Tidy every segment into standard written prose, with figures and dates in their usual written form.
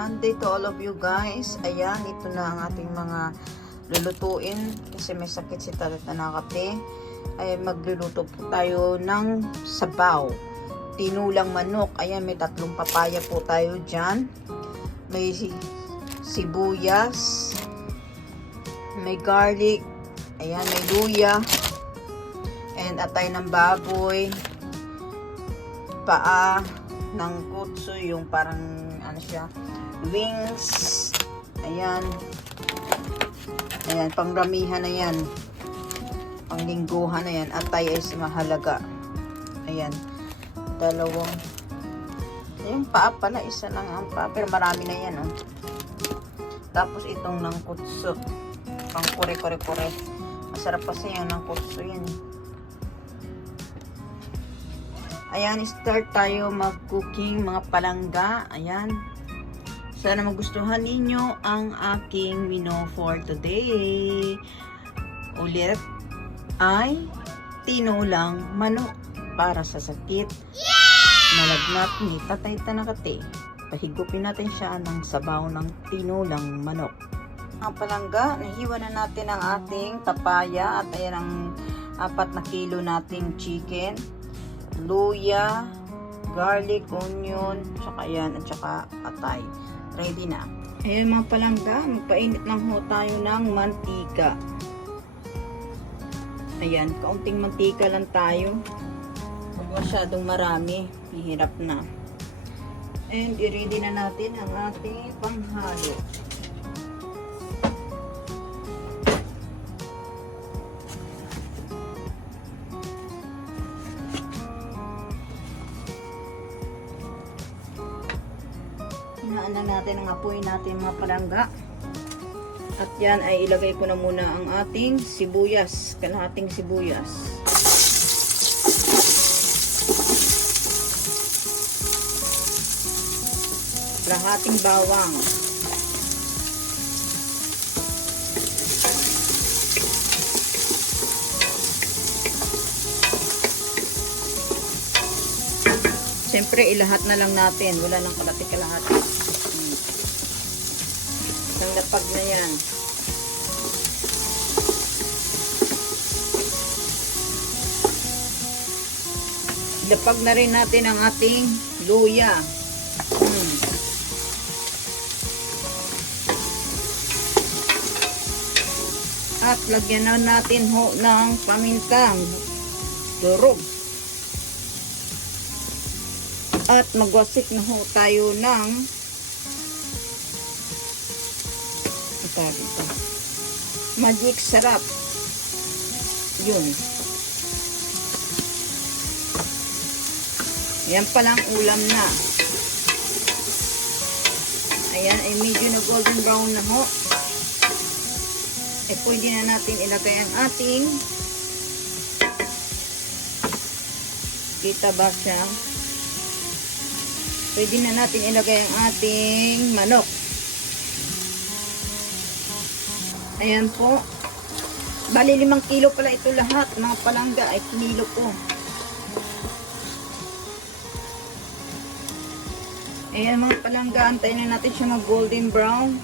Sunday to all of you guys. Ayan, ito na ang ating mga lulutuin. Kasi may sakit si Tatat na nakate. Ay magluluto po tayo ng sabaw. Tinulang manok. Ayan, may 3 papaya po tayo dyan. May sibuyas. May garlic. Ayan, may luya. And atay ng baboy. Paa ng kutso, yung parang ano siya, wings. Ayan, pangramihan na yan, panglingguhan na yan. Atay is mahalaga. Ayan, 2. Yung paa pala, isa lang ang paa, pero marami na yan, oh. Tapos itong ng kutso, pang kure. Masarap kasi yung ng kutso yan. Ayan, start tayo mag-cooking mga palangga. Ayan. Sana magustuhan ninyo ang aking menu for today. Ulit ay tinulang manok para sa sakit. Malagnat ni Tatay Tanakate. Pahigupin natin siya ng sabaw ng tinulang manok. Ang palangga, nahiwa na natin ang ating papaya at ayan ang 4 na kilo nating chicken. Luya, garlic, onion, tsaka yan, at tsaka atay. Ready na. Ayan mga palangga, magpainit lang ho tayo ng mantika. Ayan, kaunting mantika lang tayo. Huwag masyadong marami, mahirap na. And i-ready na natin ang ating panghalo. Hinaan na natin ang apoy natin mga palangga. At yan ay ilagay ko na muna ang ating sibuyas. Kalahating sibuyas. Kalahating bawang. Siyempre, ilahat na lang natin. Wala nang kalahati. Isang lapag na yan. Lapag na rin natin ang ating luya. At lagyan na natin ho ng pamintang durog. At magwasik na ho tayo ng ito, magic sarap. Yun. Yan palang ulam na. Ayan, ay medyo na golden brown na ho. Pwede na natin ilagay ang ating, kita ba siya? Pwede na natin ilagay ang ating manok. Ayan po. Bali 5 kilo pala ito lahat. Mga palangga ay kinilo ko. Ayan mga palangga. Antayin na natin siya mag golden brown.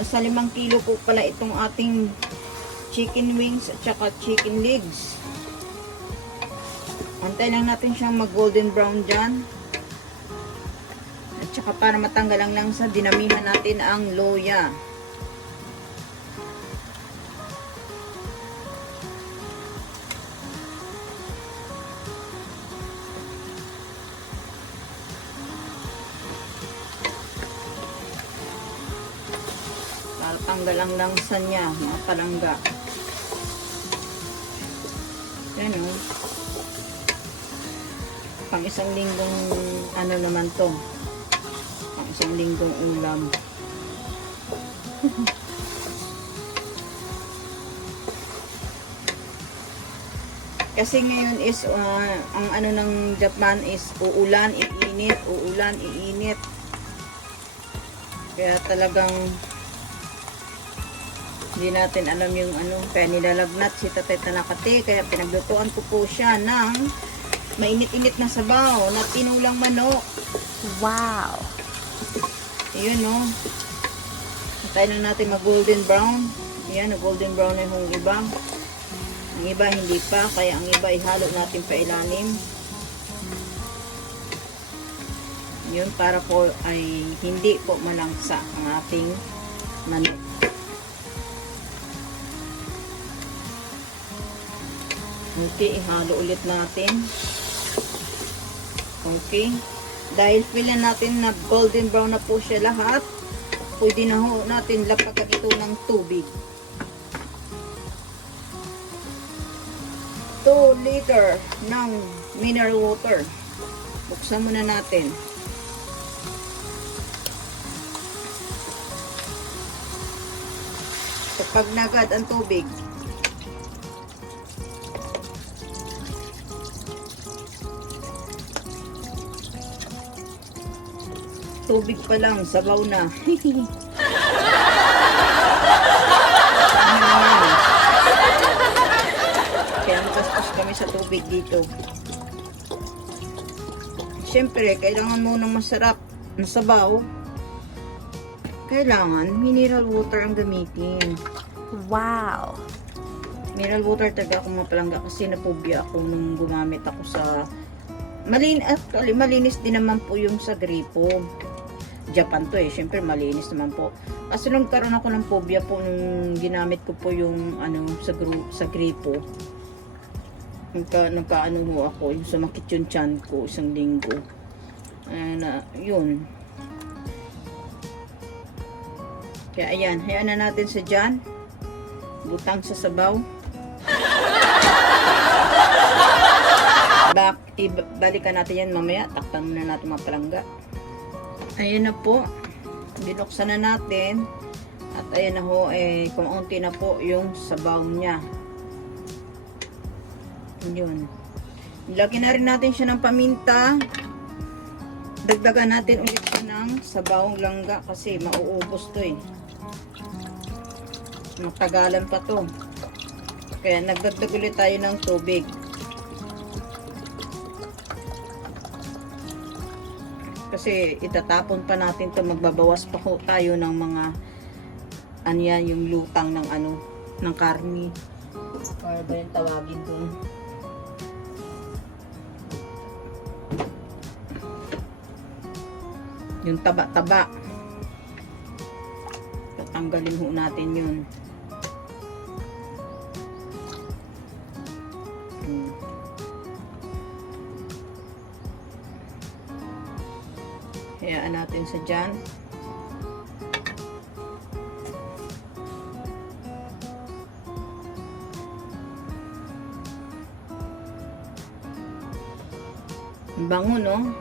Nasa 5 kilo po pala itong ating chicken wings at saka chicken legs. Antayin lang natin siyang mag golden brown dyan. At saka para matanggal ang langsa, dinamihan natin ang luya. Para tanggal ang langsa niya, mga palangga. Yan o. Pang 1 linggong ano naman to. 1 linggong ulam. Kasi ngayon is ang ano ng Japan is uulan, iinit, uulan, iinit. Kaya talagang hindi natin alam yung ano, kaya nilalagnat si Tatay Tanakate, kaya pinaglutuan ko po siya ng mainit-init na sabaw na tinulang manok. Wow! Ayan, no. Tayo na natin mag-golden brown. Ayan, golden brown na yung iba. Ang iba hindi pa, kaya ang iba ihalo natin pa ilalim. Yun, para po ay hindi po malangsa ang ating manok. Okay, ihalo ulit natin. Okay. Dahil feel natin na golden brown na po siya lahat, pwede na ho natin lapagan ito ng tubig. 2 liter ng mineral water. Buksan muna natin. Kapag nagad ang tubig, tubig pa lang, sabaw na. Kaya nakaspas kami sa tubig dito. Siyempre, kailangan mo ng masarap na sabaw. Kailangan mineral water ang gamitin. Wow! Mineral water talaga ako mapalangga kasi napobya ako nung gumamit ako sa malinis din naman po yung sa gripo. Japan to eh, syempre malinis naman po. Kasi nung karoon ako ng phobia po nung ginamit ko po yung sa gripo. Nagkaano ho ako, yung sumakit yung tiyan ko isang linggo. Yun. Kaya ayan, hayaan na natin sa dyan. Butang sa sabaw. Balikan natin yan mamaya. Takpan muna natin mga palangga. Ayan na po. Binuksan na natin. At ayan na ho, kumaunti na po yung sabaw niya. Yun. Lagyan na rin natin siya ng paminta. Dagdagan natin ulit siya ng sabawang langga kasi mauubos to eh. Matagalan pa to. Kaya nagdagdag ulit tayo ng tubig. Kasi itatapon pa natin to, magbabawas pa ho tayo ng mga yung lutang ng ng karni. Para ba yung tawagin dun? Yung taba-taba. Tatanggalin ho natin yun. Hayaan natin sa dyan. Bango, no?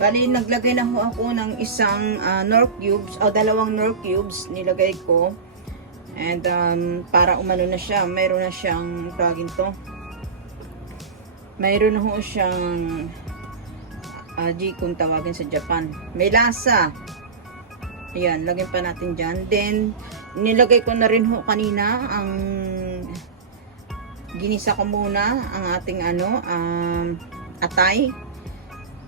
Bali, naglagay na ho ako ng isang Knorr cubes, o dalawang Knorr cubes, nilagay ko. And para umano na siya, mayroon na siyang, tawagin to, mayroon na ho siyang kung tawagin sa Japan. May lasa. Ayan, lagyan pa natin dyan. Then, nilagay ko na rin ho kanina ang ginisa ko muna ang ating atay.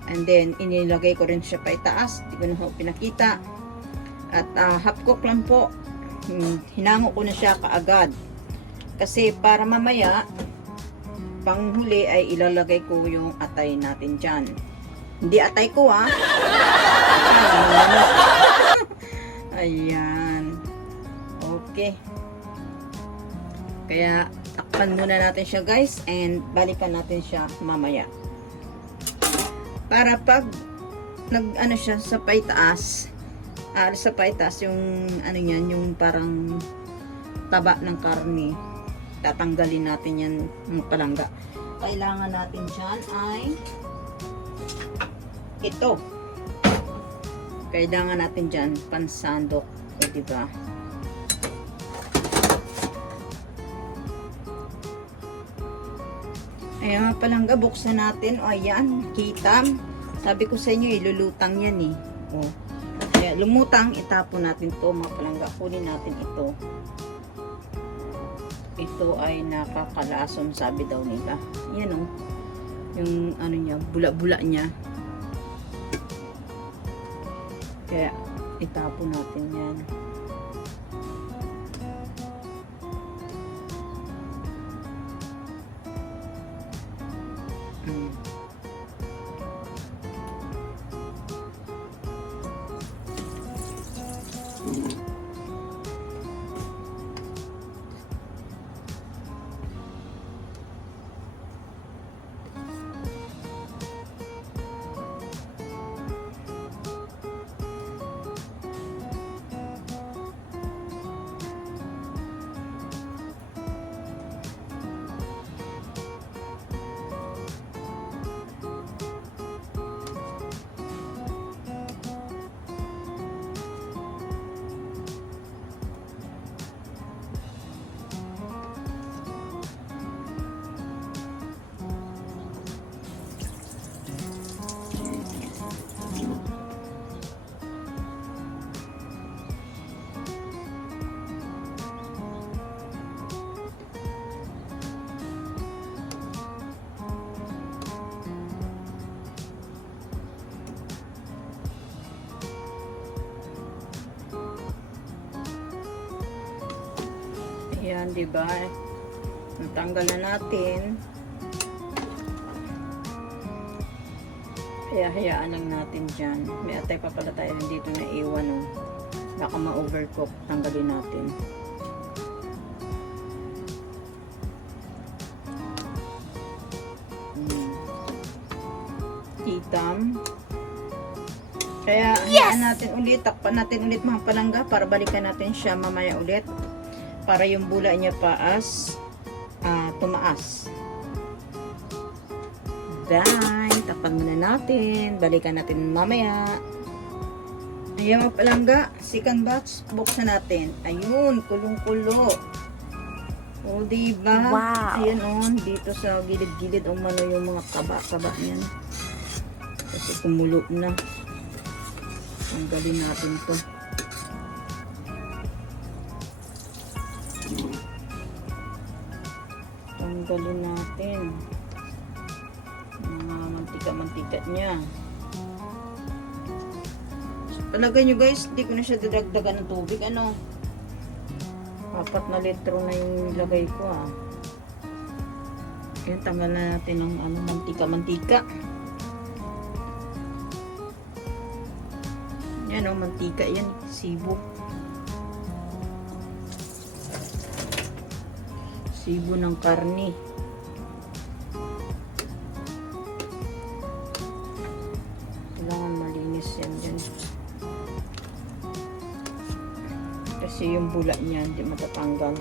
And then, inilagay ko rin siya pa itaas. Hindi ko na ho pinakita. At half cook lang po. Hinango ko na siya kaagad. Kasi para mamaya, panghuli ay ilalagay ko yung atay natin dyan. Hindi atay ko Ayan. Okay. Kaya takpan muna natin siya guys. And balikan natin siya mamaya. Para pag siya sa paitaas, yung yan, yung parang taba ng karne, tatanggalin natin yan ng palangga. Kailangan natin dyan ay ito. Kailangan natin dyan pansandok, diba? Ayan nga palangga, buksan natin. O ayan, kita. Sabi ko sa inyo, ilulutang yan eh. O. Kaya lumutang, itapon natin to mga palangga. Kunin natin ito. Ito ay nakakalason, sabi daw nila. Yan o. Yung niya, bula-bula niya. Kaya itapon natin yan. Ayan, diba? Natanggal na natin. Kaya hayaan lang natin dyan. May atay pa pala tayo dito na iwan. Oh. Baka ma-overcook. Tanggalin natin. Itam. Kaya hayaan natin ulit. Takpan natin ulit mga palangga para balikan natin siya mamaya ulit. Para yung bula niya paas tumaas. Then, tapan muna natin. Balikan natin mamaya. Ayan mga palangga. Second batch. Buksan natin. Ayun. Kulong-kulo. O, diba? Wow. Ayan o. Dito sa gilid-gilid. Umano yung mga kaba-kaba niyan. Kasi kumulo na. Tanggalin natin to. Tanggalin natin mga mantika-mantika niya. So, palagay nyo guys, hindi ko na siya dadagdagan ng tubig. Ano? 4 na litro na yung nilagay ko Yan, tanggal na natin ng mantika-mantika. Yan mantika yan. Sibo. Sibo ng karne. Kailangan malinis yan dyan. Kasi yung bula niya hindi matatanggal.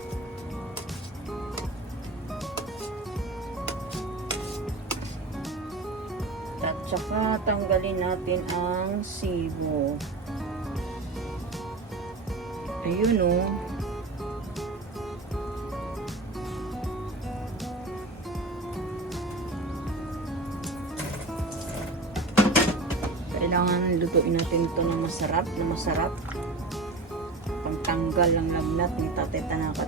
At saka tanggalin natin ang sibo. Ayun o. Kailangan lutuin natin ito na masarap. Pangtanggal ng lagnat ni Tatay Tanakat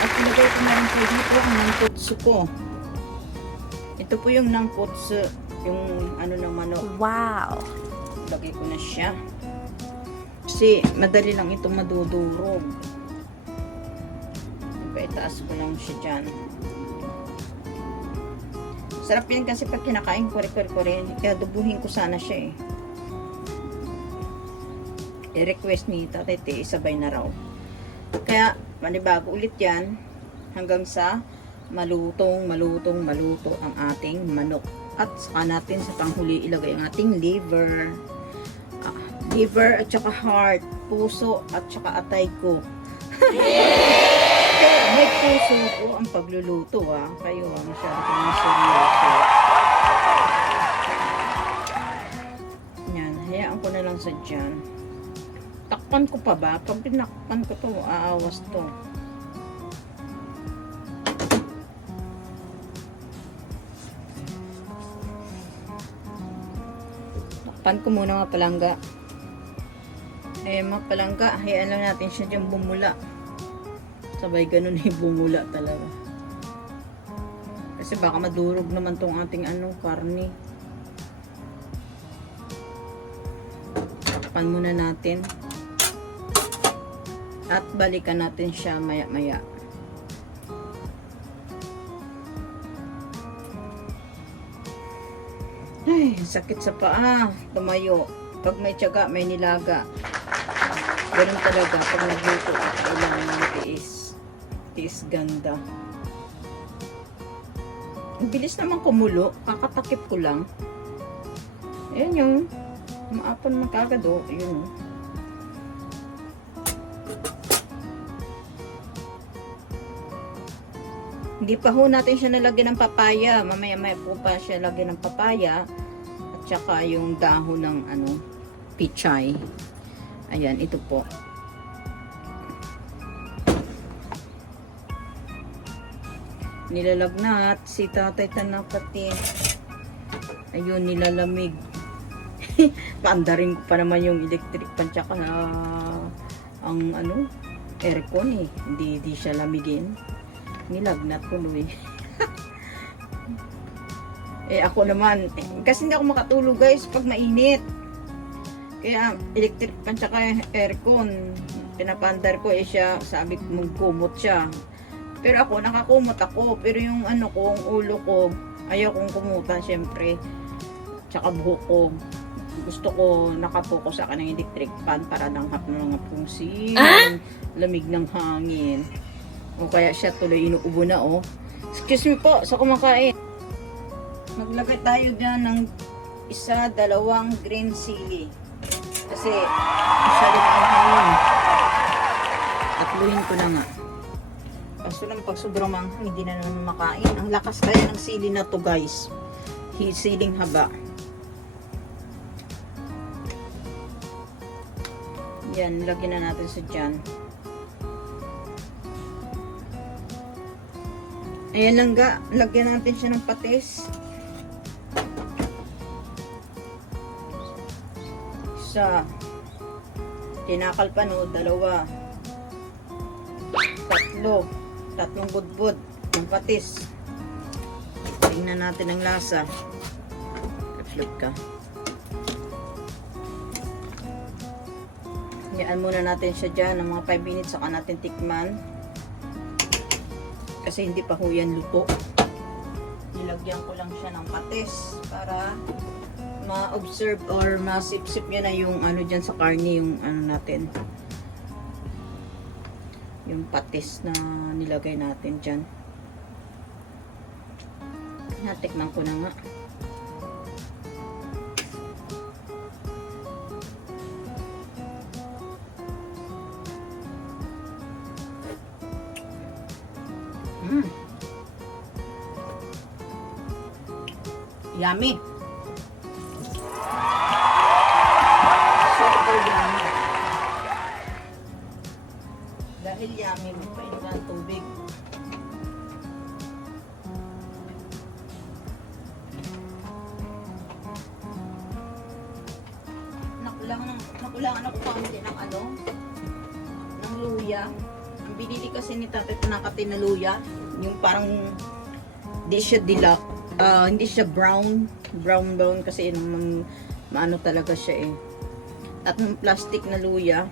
At ilagay ko na rin po dito ang nangkutsu ko. Ito po yung nangkutsu, yung ng manok. Wow! Lagay ko na siya. Kasi madali lang ito madudurog. Itaas ko lang siya dyan. Sarap yan kasi pag kinakain ko rin. Kaya dubuhin ko sana siya I-request ni Tatay T, isabay na raw. Kaya manibago ulit yan hanggang sa maluto ang ating manok. At saka natin sa panghuli ilagay ang ating liver. Liver at saka heart, puso at saka atay ko. May puso ko ang pagluluto Kayo masyado kong seryoso. Yan, hayaan ko na lang sa dyan. Takpan ko pa ba? Pag pinakpan ko to, aawas to. Takpan ko muna mga palangga. Mga palangga, hayaan lang natin siya dyan bumula. Sabay ganun bumula talaga. Kasi baka madurog naman tong ating karne. Takpan muna natin. At balikan natin siya maya-maya. Ay, sakit sa paa. Tumayo. Pag may tiyaga, may nilaga. Ganun talaga. Pag nagluto, kailangan ng tiis. Tiis ganda. Ang bilis naman kumulo. Kakatakip ko lang. Ayan yung maapon man kagad o. Ayun o. Hindi pa ho natin siya nalagyan ng papaya. Mamaya-maya po pa siya lagyan ng papaya. At saka yung dahon ng pichay. Ayan, ito po. Nilalagnat si Tatay Tanapati. Ayun, nilalamig. Paandarin ko pa naman yung electric pan tsaka ang aircon eh. Hindi siya lamigin. Nilagnat tuloy. Ako naman, kasi hindi ako makatulog guys pag mainit. Kaya electric pan tsaka aircon, pinapandar ko siya, sabi ko magkumot siya. Pero ako, nakakumot ako. Pero yung ang ulo ko, ayaw kong kumutan syempre. Tsaka buhok ko. Gusto ko nakapokus sa kanang electric fan para nanghap na nga pong lamig ng hangin. O kaya siya tuloy inuubo na oh. Excuse me po sa kumakain. Maglagay tayo dyan ng 1, 2 green chili. Kasi masyadong ang hangin. Tatluhin ko na nga. Kaso lang pag sobrang manghang, hindi na naman makain. Ang lakas kaya ng sili na to guys. Siling haba. Yan, lagyan na natin sa dyan. Ayan lang ga, lagyan natin siya ng patis. Isa. Tinakal pa no, 2. 3 budbud ng patis. Tingnan natin ang lasa. Flip ka. Hayaan muna natin siya dyan ng mga 5 minutes saka natin tikman. Kasi hindi pa ho yan luto. Nilagyan ko lang siya ng patis para ma-observe or masip-sip niya na yung dyan sa karne, yung natin. Yung patis na nilagay natin dyan. Natikman ko na nga. Yummy. Super yummy. Dahil yummy, magpain ka ng tubig. Nakulangan ako kaunti ng ng luya. Ang binili kasi ni Tatay Tanapati na luya, yung parang di siya dilak. Hindi siya brown kasi maano talaga siya eh. At yung plastic na luya,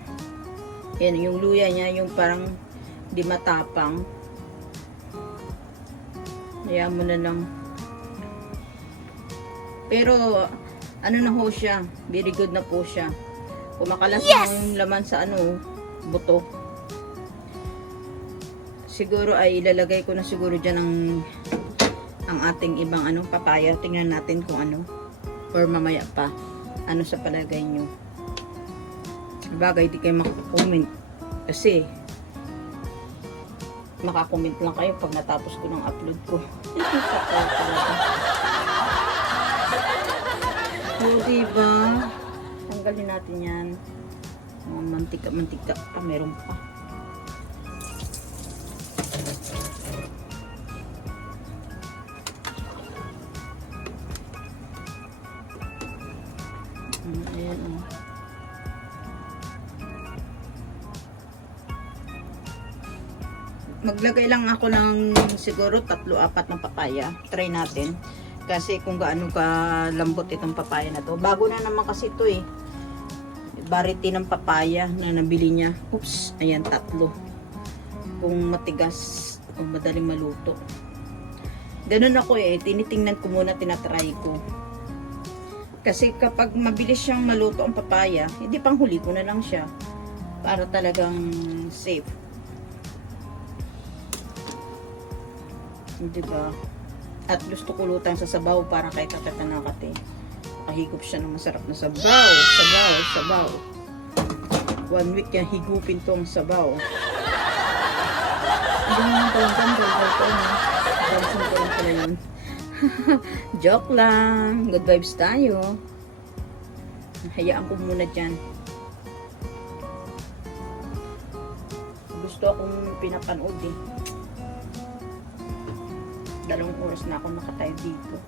yan yung luya niya, yung parang di matapang. Hayaan mo na lang. Pero na ho siya, very good na po siya. Kumakalas na yung laman sa buto. Siguro ay ilalagay ko na siguro dyan ang ating ibang papaya. Tingnan natin kung or mamaya pa sa palagay nyo. Bagay di kayo makakomment kasi makakomment lang kayo pag natapos ko ng upload ko. So diba, tanggalin natin yan. Mantika meron pa. Ayan o. Maglagay lang ako ng siguro 3-4 ng papaya. Try natin. Kasi kung gaano ka lambot itong papaya na to. Bago na naman kasi ito eh. variety ng papaya na nabili niya. Oops, ayan, 3. Kung matigas, kung madaling maluto. Ganun ako tinitingnan ko muna, tinatry ko. Kasi kapag mabilis siyang maluto ang papaya, hindi pang huli ko na lang siya. Para talagang safe. Diba? At gusto ko lutang sa sabaw para kay katatanakate. Nakahigop siya ng masarap na sabaw. Sabaw. 1 week yan higupin tong sabaw. Hindi naman talang pala yun. Joke lang. Good vibes tayo. Hayaan ko muna dyan. Gusto akong pinapanood 2 oras na ako nakatayo dito.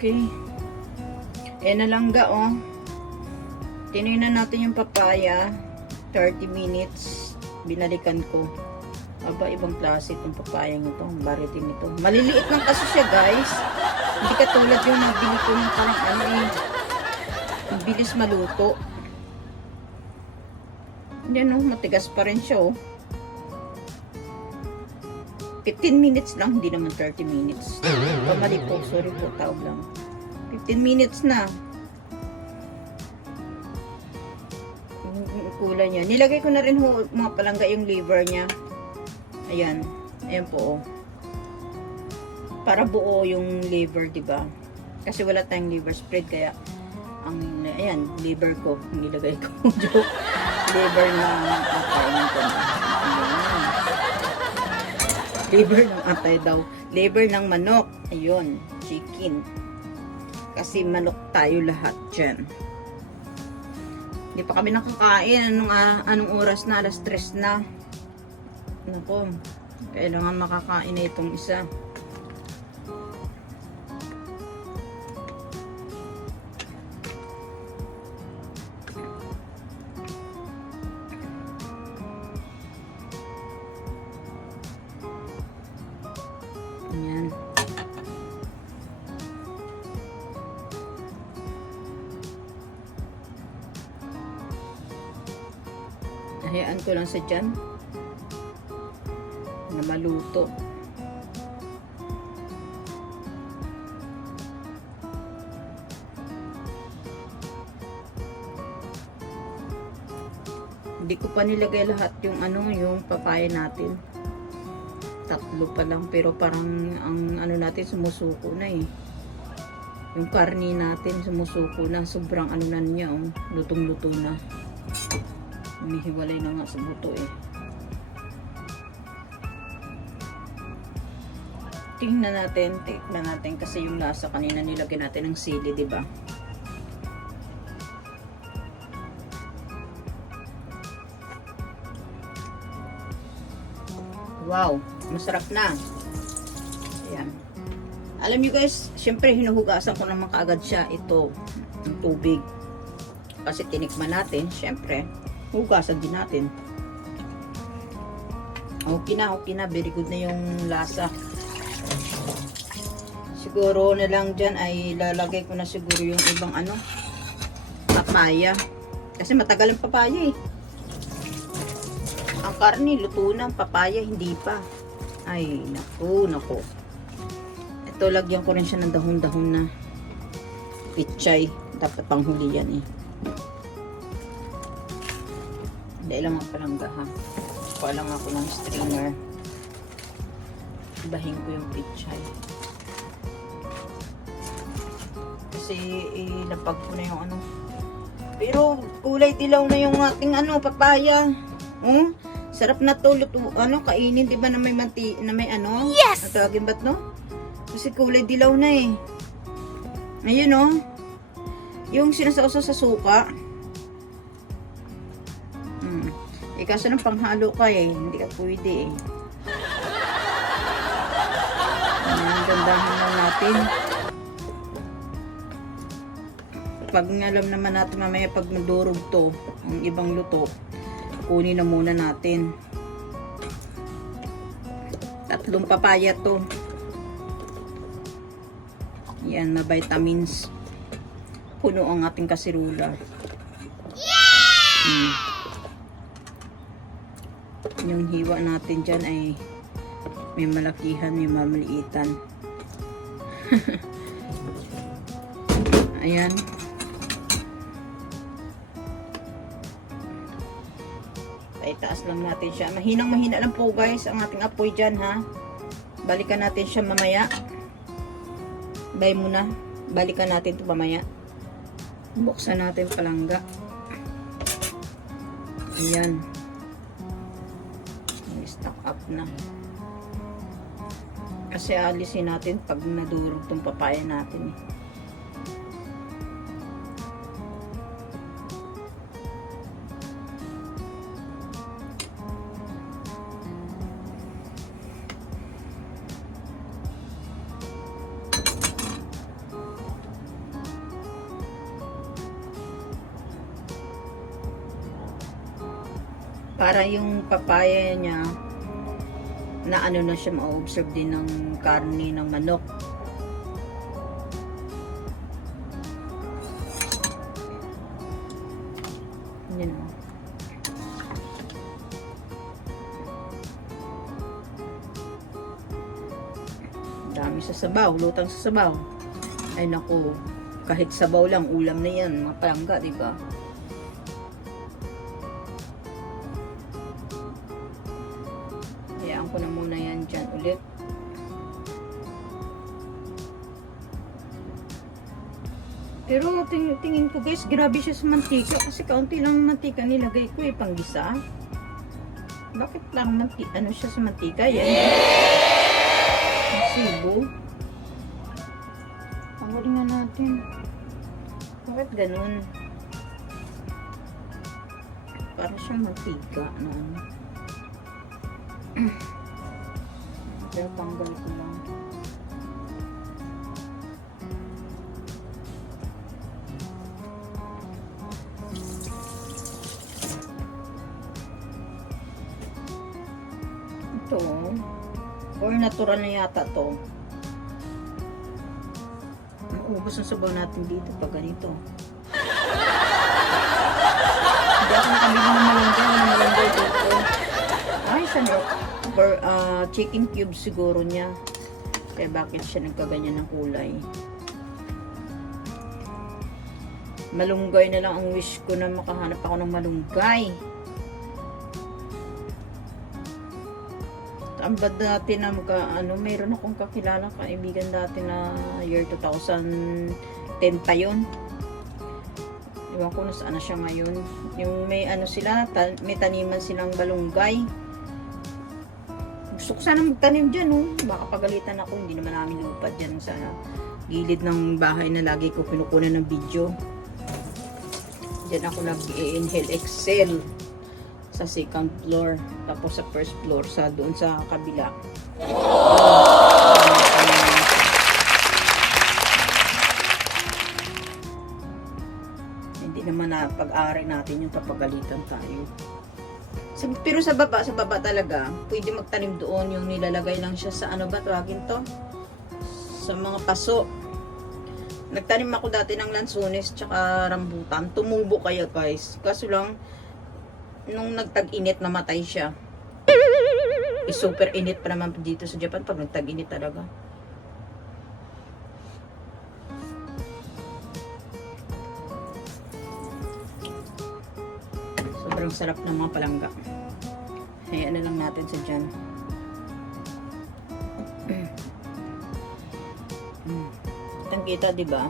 Okay. Nalangga Tinignan natin yung papaya. 30 minutes. Binalikan ko. Aba, ibang klase itong papaya nito. Ang variety nito. Maliliit lang kasi siya, guys. Hindi katulad yung nabili ko ng parang ang bilis maluto. Hindi matigas pa rin siya 15 minutes lang, hindi naman 30 minutes. Pamali po, sorry po, tawag lang. 15 minutes na. Kulay niya. Nilagay ko na rin mga palangga yung liver niya. Ayan. Ayan po Para buo yung liver, diba? Kasi wala tayong liver spread, kaya ayan, liver ko. Nilagay ko. Joke. Liver ng liver ng atay daw. Liver ng manok. Ayun, chicken. Kasi manok tayo lahat dyan. Hindi pa kami nakakain. Anong oras na? Alas 3 na. Naku, kailangan makakain na itong isa. Ayan. Hayaan ko lang sa dyan na maluto. Hindi ko pa nilagay lahat yung yung papaya natin. 3 pa lang, pero parang ang natin sumusuko na yung karni natin sumusuko na, sobrang na niya lutong-luto na. Umihiwalay na nga sa buto Tingnan natin kasi yung lasa kanina nilagyan natin ng sili, diba? Wow, masarap na. Ayan. Alam nyo guys, syempre hinuhugasan ko naman kaagad siya ito, ng tubig. Kasi tinikman natin, syempre hugasan din natin. Okay na, very good na yung lasa. Siguro na lang dyan ay lalagay ko na siguro yung ibang papaya. Kasi matagal ang papaya Ang karne, luto na. Ang papaya, hindi pa. Ay, naku. Ito, lagyan ko rin siya ng dahon-dahon na pichay. Dapat panghuli yan Dahil lang palangga Kuha lang ako ng strainer. Ibahin ko yung pichay. Kasi ilapag ko na yung Pero kulay dilaw na yung ating papaya. Sarap na to, luto, kainin, di ba, na may na may Yes! Natawagin ba't Kasi kulay dilaw na Ayun yung sinasausaw sa suka. Kaso ng panghalo ka hindi ka pwede Ayan, gandahan lang natin. pag alam naman natin mamaya pag nadurog to, ang ibang luto, kunin na muna natin. 3 papaya to. Yan, na vitamins. Puno ang ating kasirula. Yung hiwa natin dyan ay may malakihan, may mamaliitan. Ayan. Ay, taas lang natin siya. Mahinang-mahina lang po guys ang ating apoy dyan ha. Balikan natin siya mamaya. Bay muna. Balikan natin ito mamaya. Buksan natin palangga. Ayan. Stock up na. Kasi alisin natin pag nadurog tong papaya natin eh. Para yung papaya niya na ano na siya, ma-observe din ng karne ng manok. Yan o. Dami sa sabaw, lutang sa sabaw. Ay naku, kahit sabaw lang, ulam na yan, mga palangga, diba? Hayaan ko na muna yan dyan ulit. Pero tingin ko guys, grabe siya sa mantika kasi kaunti lang mantika nilagay ko eh, panggisa. Bakit lang ano siya sa mantika? Yan. Sibo. Panggalingan natin. Bakit ganun? Para siyang mantika. Ano? Pero tanggal ko lang. Ito, or natural na yata to. Ubus ang sabaw natin dito pag ganito. Hindi ako nakabili ng malunggay dito. Ay, sanok. Chicken cube siguro niya. Kaya bakit siya nagkaganyan ng kulay. Malunggay na lang ang wish ko na makahanap ako ng malunggay. Ang bad dati na mayroon akong kakilala kaibigan dati na year 2010 pa yun. Ewan ko na saan na siya ngayon. Yung may sila, may taniman silang balunggay. Gusto ko sana magtanim dyan, oh. Baka pagalitan ako, hindi naman namin lupa dyan sa gilid ng bahay na lagi ko pinukunan ng video. Dyan ako nag-inhale excel sa second floor, tapos sa first floor, doon sa kabila. Hindi naman na pag-ari natin yung kapagalitan tayo. Pero sa baba talaga, pwede magtanim doon, yung nilalagay lang siya sa tawagin to? Sa mga paso. Nagtanim ako dati ng lansones tsaka rambutan. Tumubo kaya guys. Kaso lang, nung nagtag-init namatay siya. Super init pa naman dito sa Japan pag nagtag-init talaga. Sobrang sarap ng mga palangga. Hayaan na lang natin sa dyan. Kitang kita, diba?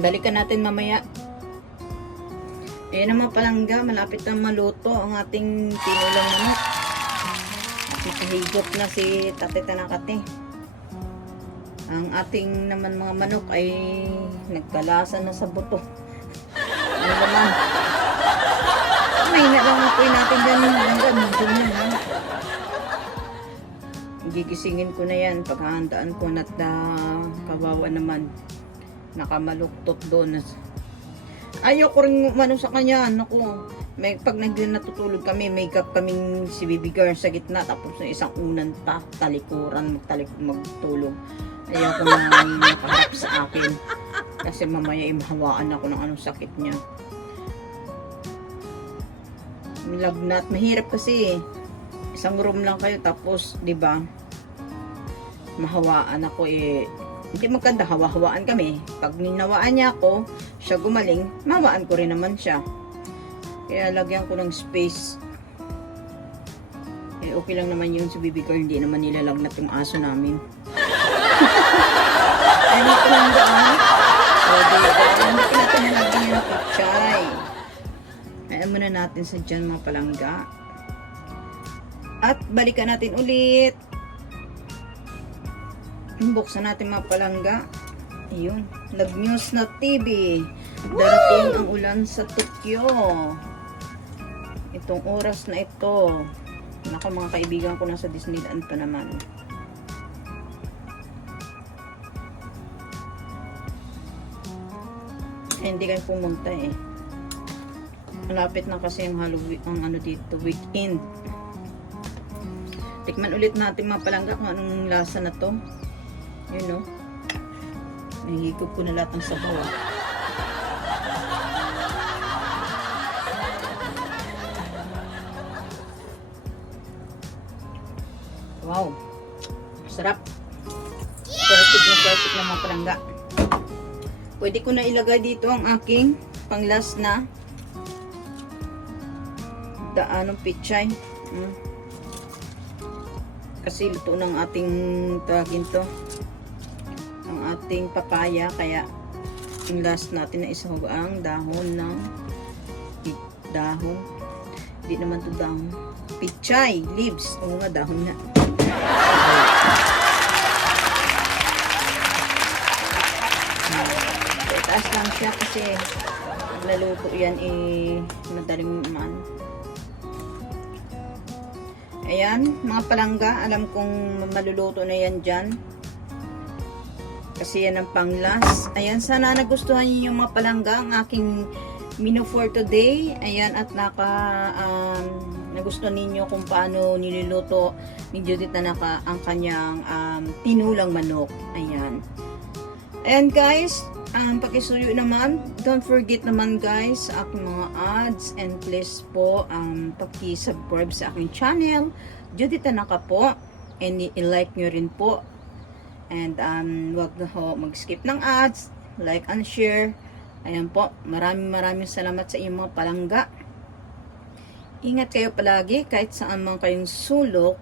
Balikan natin mamaya. Ayan naman palangga, malapit na maluto ang ating tinulang manok. Higop na si Tate Tanakate. Ang ating naman mga manok ay nagkalasa na sa buto. Ano naman? May nalangapoy natin dyan hanggang medyo na. Gigisingin ko na yan, paghahandaan ko na kawawa naman. nakamaluktot doon. Ayoko rin umano sa kanya. Naku, pag natutulog kami, may kaming si Baby Girl sa gitna, tapos na isang unan talikuran, magtulog. Ayoko na nakaharap sa akin. Kasi mamaya imahawaan ako ng anong sakit niya. Lagnat. Mahirap kasi isang room lang kayo, tapos, di ba, mahawaan ako hindi maganda, hawa-hawaan kami. Pag ninawaan niya ako, siya gumaling, mahawaan ko rin naman siya. Kaya lagyan ko ng space. Okay lang naman yun sa Baby Girl, hindi naman nilalagnat yung aso namin. Ay, hindi ko lang daan. Hindi ko natin nalagyan yung pichay. Ayan muna natin sa dyan mga palangga. At balikan natin ulit. Buksan natin mga palangga. Ayun, nag-news na TV. Darating ang ulan sa Tokyo. Itong oras na ito. Naka mga kaibigan ko nasa Disneyland pa naman. Hindi kayo pumunta Malapit na kasi ang Halloween, ang ano dito, weekend. Tikman ulit natin mga palangga kung anong lasa na to. Yun no. Nahihigop ko na lahat ng sabaw. Wow. Sarap. Perfect na mga palangga. Pwede ko na ilagay dito ang aking pang-last na daanong pichay. Kasi luto ng ating tawagin to, ang ating papaya, kaya yung last natin na isahog ang dahon ng hindi naman to dahon, pichay leaves. Oo nga, dahon na. Taas lang siya kasi naluto yan madaling ayan mga palangga, alam kong maluluto na yan dyan kasi yan ang pang-last. Ayan, sana nagustuhan niyo yung mga palangga ang aking menu for today. Ayan, at nagustuhan ninyo kung paano niluluto ni Judith Tanaka ang kanyang tinulang manok. Ayan. Ayan guys, pakisuyo naman. Don't forget naman guys sa aking mga ads, and please po paki-subscribe sa aking channel, Judith Tanaka po, and i-like nyo rin po. And wag na ho mag-skip ng ads, like and share. Ayan po, maraming salamat sa inyong mga palangga. Ingat kayo palagi kahit saan man kayong sulok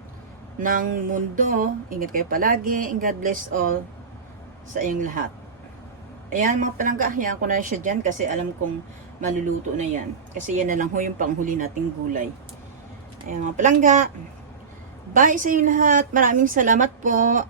ng mundo. Ingat kayo palagi, and God bless all sa inyong lahat. Ayan mga palangga, hayaan ko na siya dyan kasi alam kong maluluto na yan. Kasi yan na lang ho yung panghuli nating gulay. Ayan mga palangga, bye sa inyong lahat. Maraming salamat po.